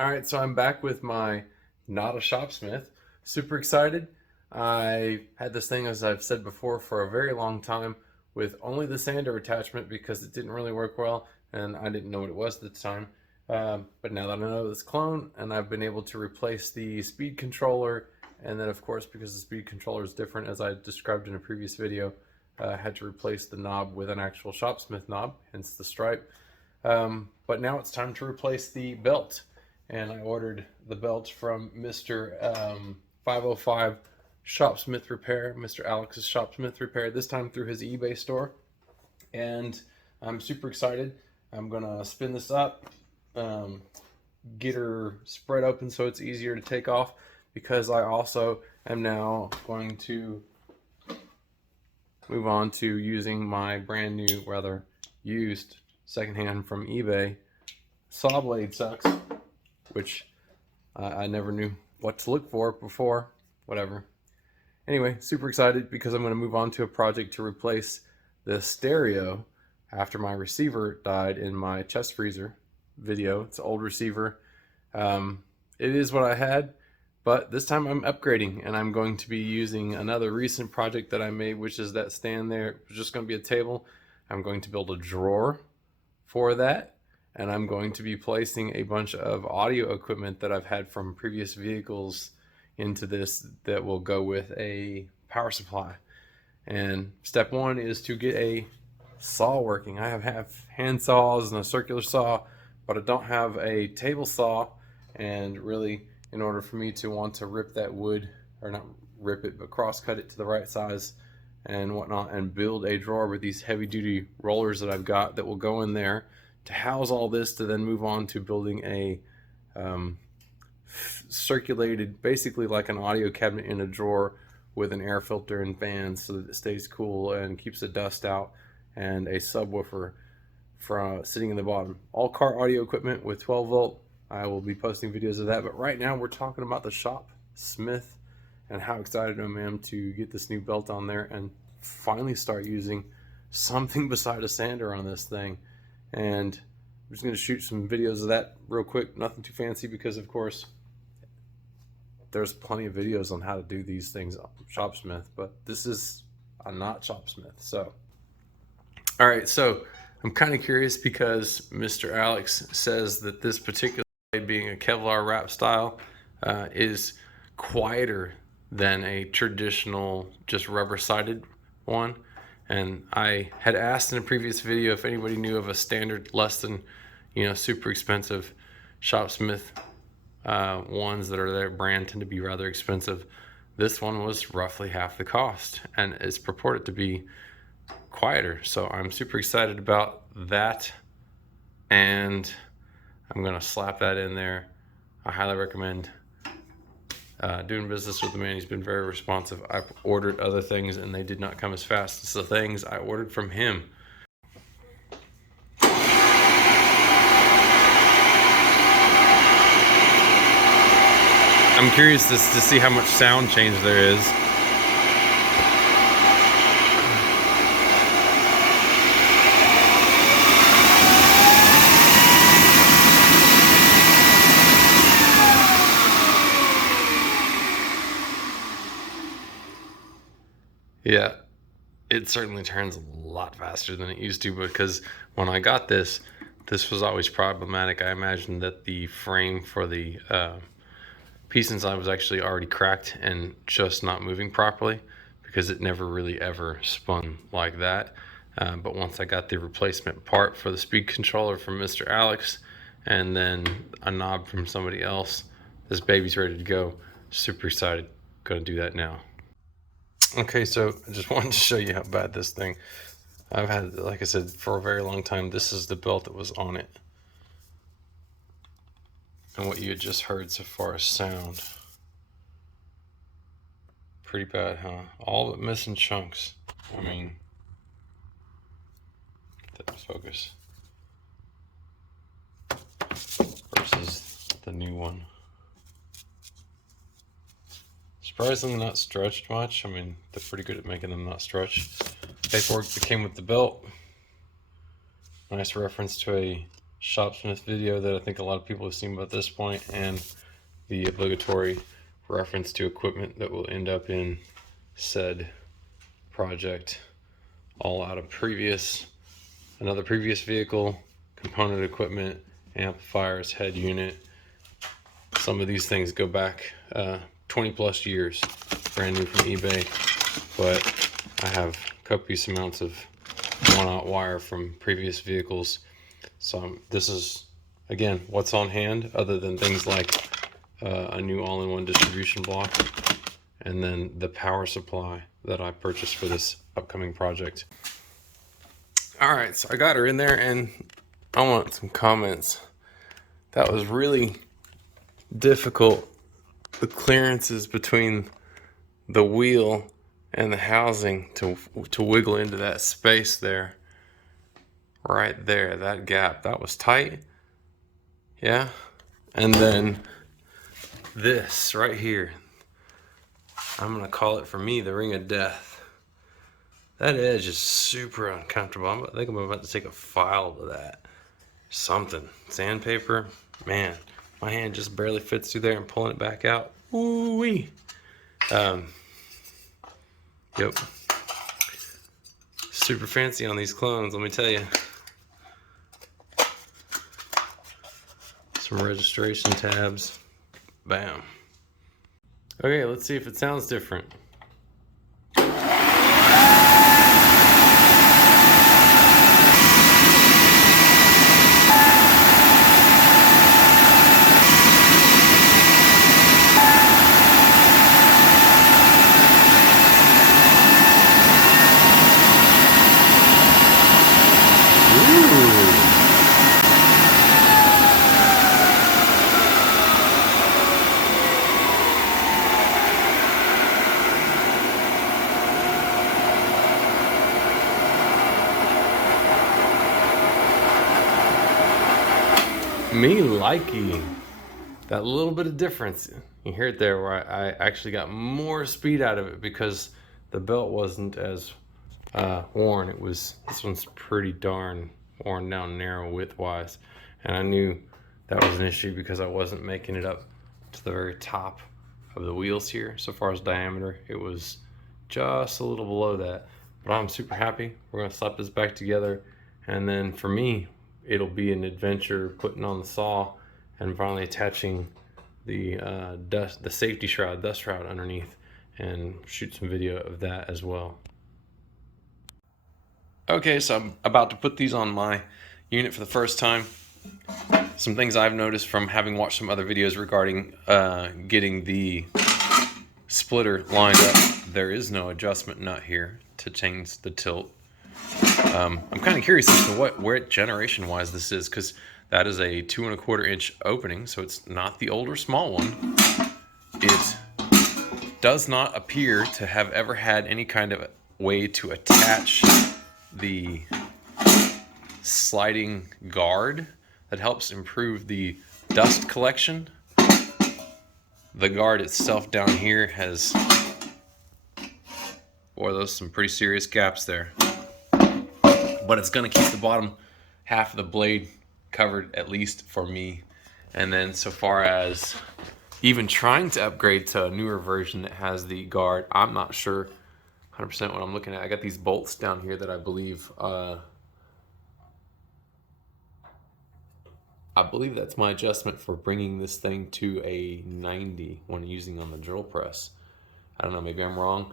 All right, so I'm back with my Not a Shopsmith. Super excited. I had this thing, as I've said before, for a very long time with only the sander attachment because it didn't really work well and I didn't know what it was at the time. But now that I know this clone, and I've been able to replace the speed controller, and then of course, because the speed controller is different, as I described in a previous video, I had to replace the knob with an actual Shopsmith knob, hence the stripe. But now it's time to replace the belt. And I ordered the belt from Mr. 505 Shopsmith Repair, Mr. Alex's Shopsmith Repair, this time through his eBay store. And I'm super excited. I'm gonna spin this up, get her spread open so it's easier to take off, because I also am now going to move on to using my brand new, rather used, secondhand from eBay saw blade sucks, which I never knew what to look for before, whatever. Anyway, super excited because I'm going to move on to a project to replace the stereo after my receiver died in my chest freezer video. It's an old receiver. It is what I had, but this time I'm upgrading, and I'm going to be using another recent project that I made, which is that stand there. It's just going to be a table. I'm going to build a drawer for that, and I'm going to be placing a bunch of audio equipment that I've had from previous vehicles into this that will go with a power supply. And step one is to get a saw working. I have hand saws and a circular saw, but I don't have a table saw. And really, in order for me to want to rip that wood, or not rip it, but cross cut it to the right size and whatnot, and build a drawer with these heavy duty rollers that I've got that will go in there to house all this, to then move on to building a circulated, basically like an audio cabinet in a drawer with an air filter and fans so that it stays cool and keeps the dust out, and a subwoofer from sitting in the bottom. All car audio equipment with 12 volt. I will be posting videos of that, but right now we're talking about the Shopsmith and how excited I am to get this new belt on there and finally start using something beside a sander on this thing. And I'm just going to shoot some videos of that real quick, nothing too fancy, because of course there's plenty of videos on how to do these things on Shopsmith, but this is not Shopsmith. So all right, so I'm kind of curious because Mr. Alex says that this particular blade, being a Kevlar wrap style, is quieter than a traditional just rubber sided one. And I had asked in a previous video if anybody knew of a standard, less than, super expensive Shopsmith ones that are their brand tend to be rather expensive. This one was roughly half the cost and is purported to be quieter. So I'm super excited about that, and I'm gonna slap that in there. I highly recommend doing business with the man. He's been very responsive. I've ordered other things and they did not come as fast as the things I ordered from him. I'm curious to see how much sound change there is. Yeah, it certainly turns a lot faster than it used to, because when I got this was always problematic. I imagined that the frame for the piece inside was actually already cracked and just not moving properly, because it never really ever spun like that. But once I got the replacement part for the speed controller from Mr. Alex, and then a knob from somebody else, this baby's ready to go. Super excited. Gonna do that now. Okay, so I just wanted to show you how bad this thing, I've had, like I said, for a very long time. This is the belt that was on it, and what you had just heard so far as sound. Pretty bad, huh? All but missing chunks. I mean, that focus versus the new one. Surprisingly not stretched much. I mean, they're pretty good at making them not stretch. Paperwork that came with the belt. Nice reference to a ShopSmith video that I think a lot of people have seen by this point, and the obligatory reference to equipment that will end up in said project, all out of another previous vehicle, component equipment, amplifiers, head unit. Some of these things go back 20 plus years, brand new from eBay, but I have copious amounts of 1/0 wire from previous vehicles. So this is, again, what's on hand, other than things like a new all-in-one distribution block, and then the power supply that I purchased for this upcoming project. All right, so I got her in there, and I want some comments. That was really difficult. The clearances between the wheel and the housing to wiggle into that space there, right there, that gap, that was tight. Yeah. And then this right here, I'm gonna call it, for me, the ring of death. That edge is super uncomfortable. I think I'm about to take a file to that. Something. Sandpaper, man, my hand just barely fits through there and pulling it back out. Ooh-wee. Yep. Super fancy on these clones, let me tell you. Some registration tabs. Bam. Okay, let's see if it sounds different. Me liking that little bit of difference. You hear it there where I actually got more speed out of it because the belt wasn't as worn. This one's pretty darn worn down narrow width wise, and I knew that was an issue because I wasn't making it up to the very top of the wheels here. So far as diameter, it was just a little below that, but I'm super happy. We're gonna slap this back together, and then for me, it'll be an adventure putting on the saw and finally attaching the safety shroud, dust shroud underneath, and shoot some video of that as well. Okay, so I'm about to put these on my unit for the first time. Some things I've noticed from having watched some other videos regarding getting the splitter lined up. There is no adjustment nut here to change the tilt. I'm kind of curious as to where generation wise this is, because that is a 2 1/4 inch opening, so it's not the older small one. It does not appear to have ever had any kind of way to attach the sliding guard that helps improve the dust collection. The guard itself down here has, boy, those some pretty serious gaps there. But it's going to keep the bottom half of the blade covered, at least for me. And then so far as even trying to upgrade to a newer version that has the guard, I'm not sure 100% what I'm looking at. I got these bolts down here that I believe that's my adjustment for bringing this thing to a 90 when using on the drill press. I don't know, maybe I'm wrong.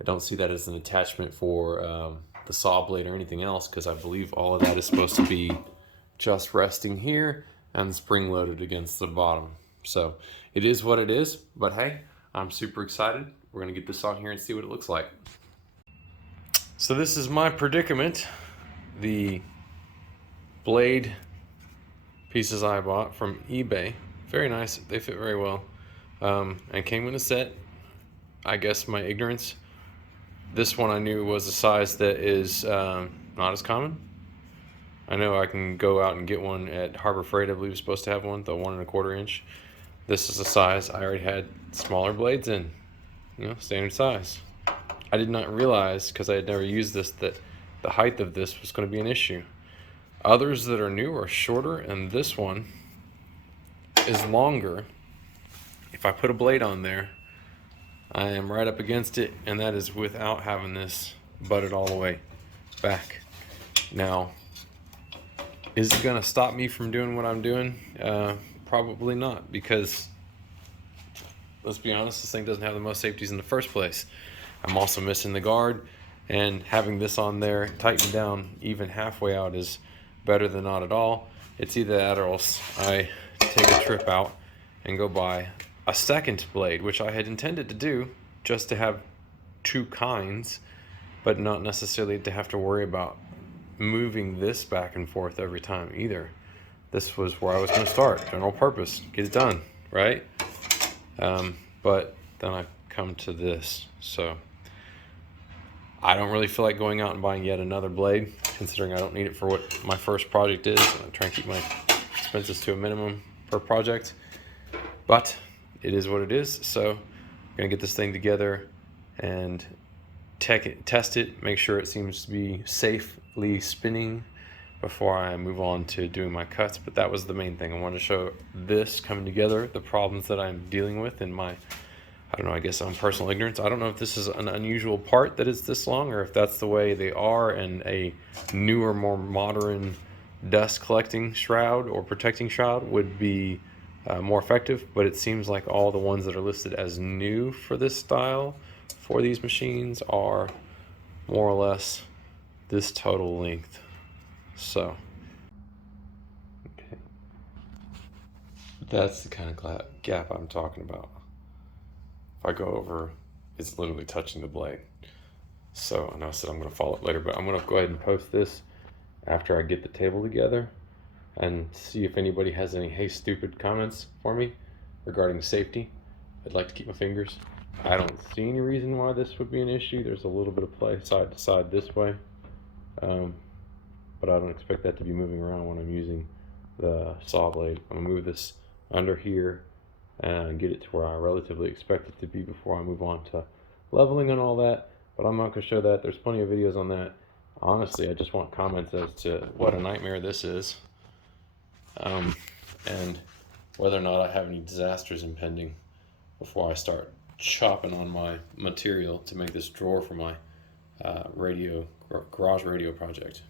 I don't see that as an attachment for the saw blade or anything else, because I believe all of that is supposed to be just resting here and spring loaded against the bottom. So it is what it is, but hey, I'm super excited. We're gonna get this on here and see what it looks like. So this is my predicament. The blade pieces I bought from eBay, very nice, they fit very well, and came in a set. I guess my ignorance, this one I knew was a size that is not as common. I know I can go out and get one at Harbor Freight. I believe it's supposed to have one, the 1 1/4 inch. This is a size I already had smaller blades in, you know, standard size. I did not realize, because I had never used this, that the height of this was going to be an issue. Others that are new are shorter, and this one is longer. If I put a blade on there, I am right up against it, and that is without having this butted all the way back. Now, is it gonna stop me from doing what I'm doing? Probably not, because let's be honest, this thing doesn't have the most safeties in the first place. I'm also missing the guard, and having this on there tightened down even halfway out is better than not at all. It's either that or else I take a trip out and go buy a second blade, which I had intended to do just to have two kinds, but not necessarily to have to worry about moving this back and forth every time either. This was where I was going to start, general purpose, get it done, right? But then I come to this, so I don't really feel like going out and buying yet another blade, considering I don't need it for what my first project is. I'm trying to keep my expenses to a minimum per project, but it is what it is. So I'm gonna get this thing together and test it, make sure it seems to be safely spinning before I move on to doing my cuts. But that was the main thing. I wanted to show this coming together, the problems that I'm dealing with in my, I don't know, I guess on personal ignorance. I don't know if this is an unusual part that is this long, or if that's the way they are, and a newer, more modern dust collecting shroud or protecting shroud would be more effective. But it seems like all the ones that are listed as new for this style for these machines are more or less this total length. So, okay, that's the kind of gap I'm talking about. If I go over, it's literally touching the blade. So I know I said I'm going to follow up later, but I'm going to go ahead and post this after I get the table together and see if anybody has any "hey stupid" comments for me regarding safety. I'd like to keep my fingers. I don't see any reason why this would be an issue. There's a little bit of play side to side this way, but I don't expect that to be moving around when I'm using the saw blade. I'm going to move this under here and get it to where I relatively expect it to be before I move on to leveling and all that. But I'm not going to show that. There's plenty of videos on that. Honestly, I just want comments as to what a nightmare this is, and whether or not I have any disasters impending before I start chopping on my material to make this drawer for my garage radio project.